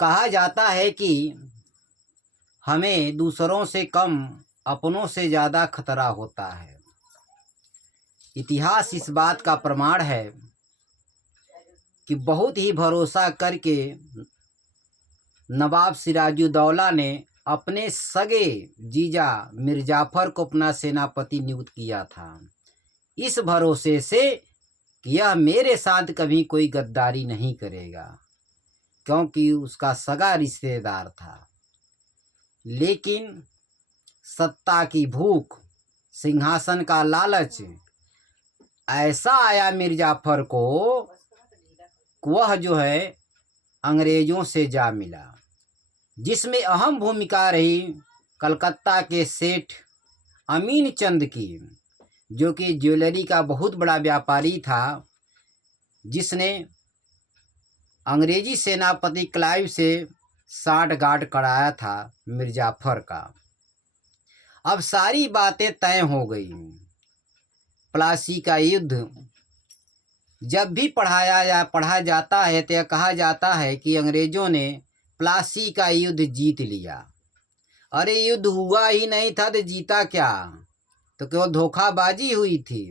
कहा जाता है कि हमें दूसरों से कम अपनों से ज़्यादा खतरा होता है। इतिहास इस बात का प्रमाण है कि बहुत ही भरोसा करके नवाब सिराजुद्दौला ने अपने सगे जीजा मीर जाफर को अपना सेनापति नियुक्त किया था, इस भरोसे से कि यह मेरे साथ कभी कोई गद्दारी नहीं करेगा, क्योंकि उसका सगा रिश्तेदार था। लेकिन सत्ता की भूख, सिंहासन का लालच ऐसा आया मीर जाफर को, वह जो है अंग्रेजों से जा मिला, जिसमें अहम भूमिका रही कलकत्ता के सेठ अमीन चंद की, जो कि ज्वेलरी का बहुत बड़ा व्यापारी था, जिसने अंग्रेजी सेनापति क्लाइव से सांठगांठ कराया था मीर जाफर का। अब सारी बातें तय हो गई। प्लासी का युद्ध जब भी पढ़ा जाता है तो कहा जाता है कि अंग्रेजों ने प्लासी का युद्ध जीत लिया। अरे युद्ध हुआ ही नहीं था तो जीता क्या, तो केवल धोखाबाजी हुई थी।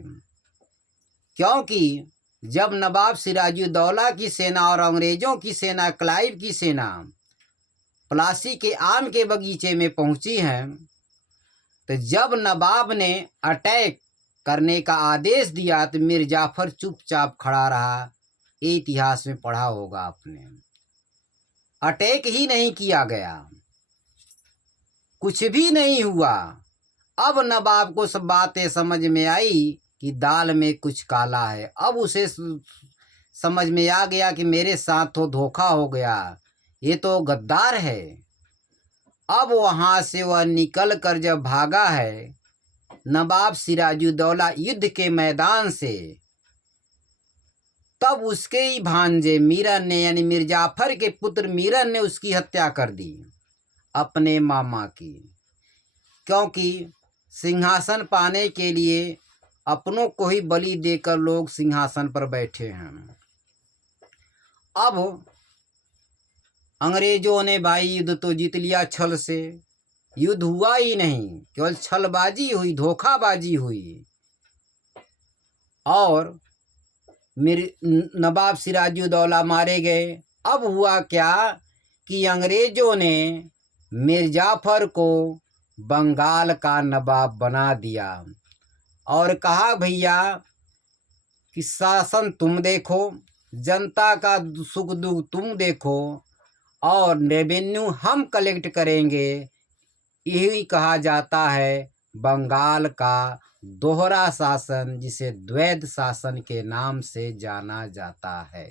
क्योंकि जब नवाब सिराजुद्दौला की सेना और अंग्रेजों की सेना, क्लाइव की सेना प्लासी के आम के बगीचे में पहुंची है, तो जब नवाब ने अटैक करने का आदेश दिया तो मीर जाफर चुपचाप खड़ा रहा। ये इतिहास में पढ़ा होगा आपने। अटैक ही नहीं किया गया, कुछ भी नहीं हुआ। अब नवाब को सब बातें समझ में आई कि दाल में कुछ काला है। अब उसे समझ में आ गया कि मेरे साथ तो धोखा हो गया, ये तो गद्दार है। अब वहां से वह निकल कर जब भागा है नवाब सिराजुद्दौला युद्ध के मैदान से, तब उसके ही भांजे मीरन ने, यानी मीर जाफर के पुत्र मीरन ने उसकी हत्या कर दी अपने मामा की। क्योंकि सिंहासन पाने के लिए अपनों को ही बलि देकर लोग सिंहासन पर बैठे हैं। अब अंग्रेजों ने भाई युद्ध तो जीत लिया छल से, युद्ध हुआ ही नहीं, केवल छलबाजी हुई, धोखाबाजी हुई। और नवाब सिराजुद्दौला मारे गए। अब हुआ क्या कि अंग्रेजों ने मीर जाफर को बंगाल का नवाब बना दिया और कहा भैया कि शासन तुम देखो, जनता का सुख दुख तुम देखो और रेवेन्यू हम कलेक्ट करेंगे। यही कहा जाता है बंगाल का दोहरा शासन, जिसे द्वैध शासन के नाम से जाना जाता है।